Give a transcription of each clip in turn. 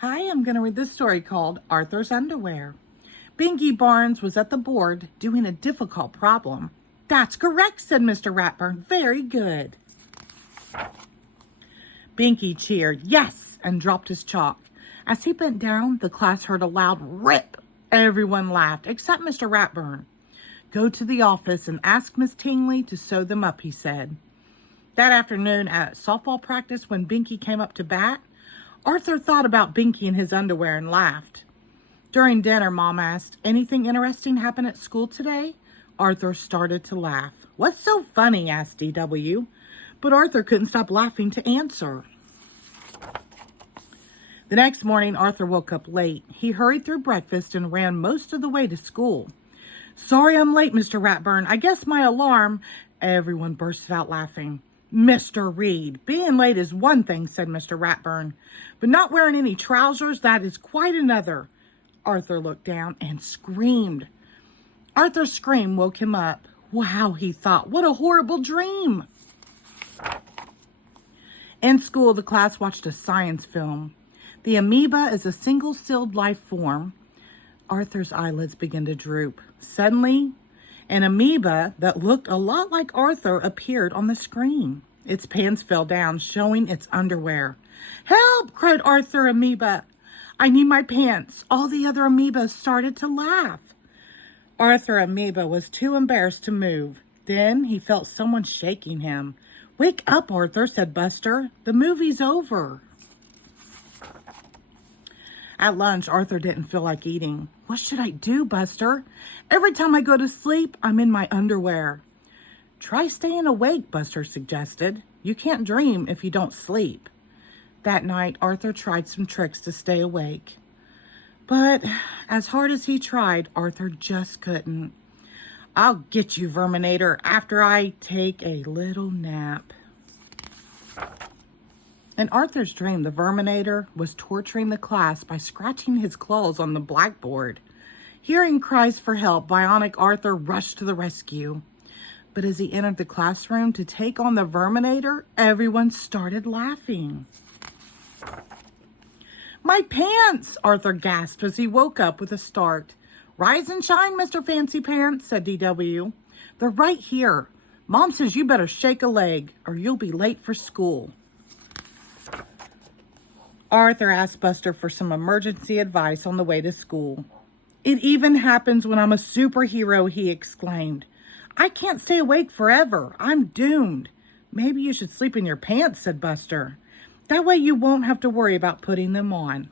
Hi, I'm going to read this story called Arthur's Underwear. Binky Barnes was at the board doing a difficult problem. That's correct, said Mr. Ratburn. Very good. Binky cheered, yes, and dropped his chalk. As he bent down, the class heard a loud rip. Everyone laughed, except Mr. Ratburn. Go to the office and ask Miss Tingley to sew them up, he said. That afternoon at softball practice, when Binky came up to bat, Arthur thought about Binky and his underwear and laughed. During dinner, Mom asked, anything interesting happen at school today? Arthur started to laugh. What's so funny? Asked D.W. But Arthur couldn't stop laughing to answer. The next morning, Arthur woke up late. He hurried through breakfast and ran most of the way to school. Sorry I'm late, Mr. Ratburn. I guess my alarm... Everyone bursted out laughing. Mr. Reed, being late is one thing, said Mr. Ratburn, but not wearing any trousers, that is quite another. Arthur looked down and screamed. Arthur's scream woke him up. Wow, he thought, what a horrible dream. In school, the class watched a science film. The amoeba is a single-celled life form. Arthur's eyelids began to droop. Suddenly, an amoeba that looked a lot like Arthur appeared on the screen. Its pants fell down, showing its underwear. Help! Cried Arthur Amoeba. I need my pants. All the other amoebas started to laugh. Arthur Amoeba was too embarrassed to move. Then he felt someone shaking him. Wake up, Arthur, said Buster. The movie's over. At lunch, Arthur didn't feel like eating. What should I do, Buster? Every time I go to sleep, I'm in my underwear. Try staying awake, Buster suggested. You can't dream if you don't sleep. That night, Arthur tried some tricks to stay awake. But as hard as he tried, Arthur just couldn't. I'll get you, Verminator, after I take a little nap. In Arthur's dream, the Verminator was torturing the class by scratching his claws on the blackboard. Hearing cries for help, Bionic Arthur rushed to the rescue. But as he entered the classroom to take on the Verminator, everyone started laughing. My pants, Arthur gasped as he woke up with a start. Rise and shine, Mr. Fancy Pants, said D.W. They're right here. Mom says you better shake a leg or you'll be late for school. Arthur asked Buster for some emergency advice on the way to school. It even happens when I'm a superhero, he exclaimed. I can't stay awake forever. I'm doomed. Maybe you should sleep in your pants, said Buster. That way you won't have to worry about putting them on.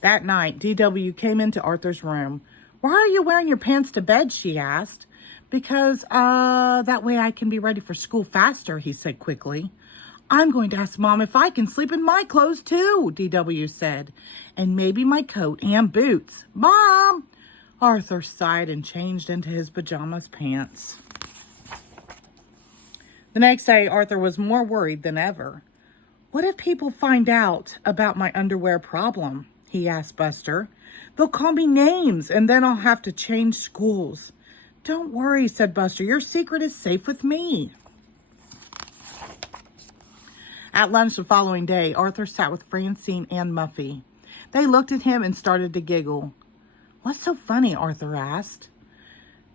That night, D.W. came into Arthur's room. Why are you wearing your pants to bed, she asked. Because, that way I can be ready for school faster, he said quickly. I'm going to ask Mom if I can sleep in my clothes too, D.W. said. And maybe my coat and boots. Mom! Arthur sighed and changed into his pajamas pants. The next day, Arthur was more worried than ever. What if people find out about my underwear problem? He asked Buster. They'll call me names and then I'll have to change schools. Don't worry, said Buster. Your secret is safe with me. At lunch the following day, Arthur sat with Francine and Muffy. They looked at him and started to giggle. What's so funny? Arthur asked.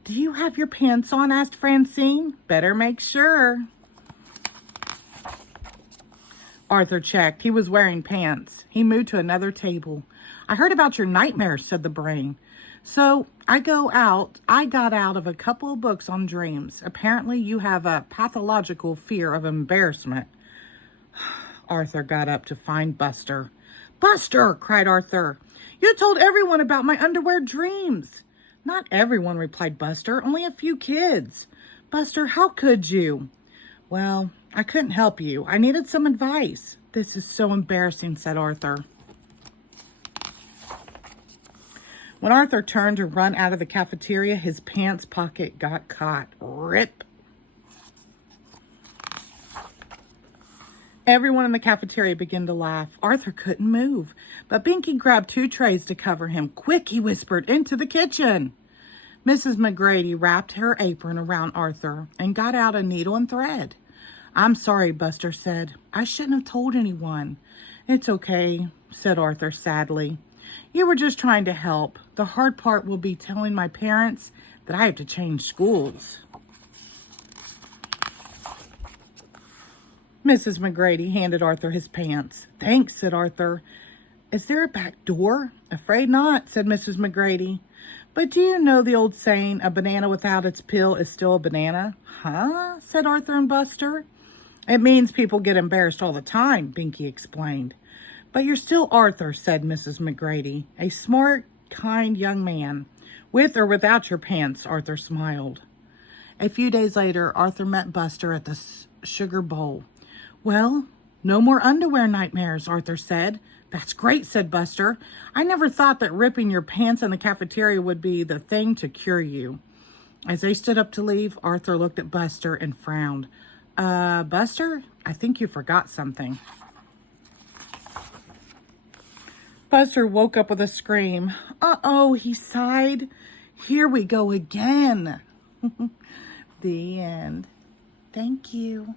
Do you have your pants on? Asked Francine. Better make sure. Arthur checked. He was wearing pants. He moved to another table. I heard about your nightmares, said the brain. So I got out of a couple of books on dreams. Apparently you have a pathological fear of embarrassment. Arthur got up to find Buster. Buster, cried Arthur. You told everyone about my underwear dreams. Not everyone, replied Buster. Only a few kids. Buster, how could you? Well, I couldn't help you. I needed some advice. This is so embarrassing, said Arthur. When Arthur turned to run out of the cafeteria, his pants pocket got caught. Rip. Everyone in the cafeteria began to laugh. Arthur couldn't move, but Binky grabbed 2 trays to cover him. Quick, he whispered, into the kitchen. Mrs. McGrady wrapped her apron around Arthur and got out a needle and thread. I'm sorry, Buster said. I shouldn't have told anyone. It's okay, said Arthur sadly. You were just trying to help. The hard part will be telling my parents that I have to change schools. Mrs. McGrady handed Arthur his pants. Thanks, said Arthur. Is there a back door? Afraid not, said Mrs. McGrady. But do you know the old saying, a banana without its peel is still a banana? Huh? Said Arthur and Buster. It means people get embarrassed all the time, Binky explained. But you're still Arthur, said Mrs. McGrady. A smart, kind young man. With or without your pants, Arthur smiled. A few days later, Arthur met Buster at the sugar bowl. Well, no more underwear nightmares, Arthur said. That's great, said Buster. I never thought that ripping your pants in the cafeteria would be the thing to cure you. As they stood up to leave, Arthur looked at Buster and frowned. Buster, I think you forgot something. Buster woke up with a scream. Uh-oh, he sighed. Here we go again. The end. Thank you.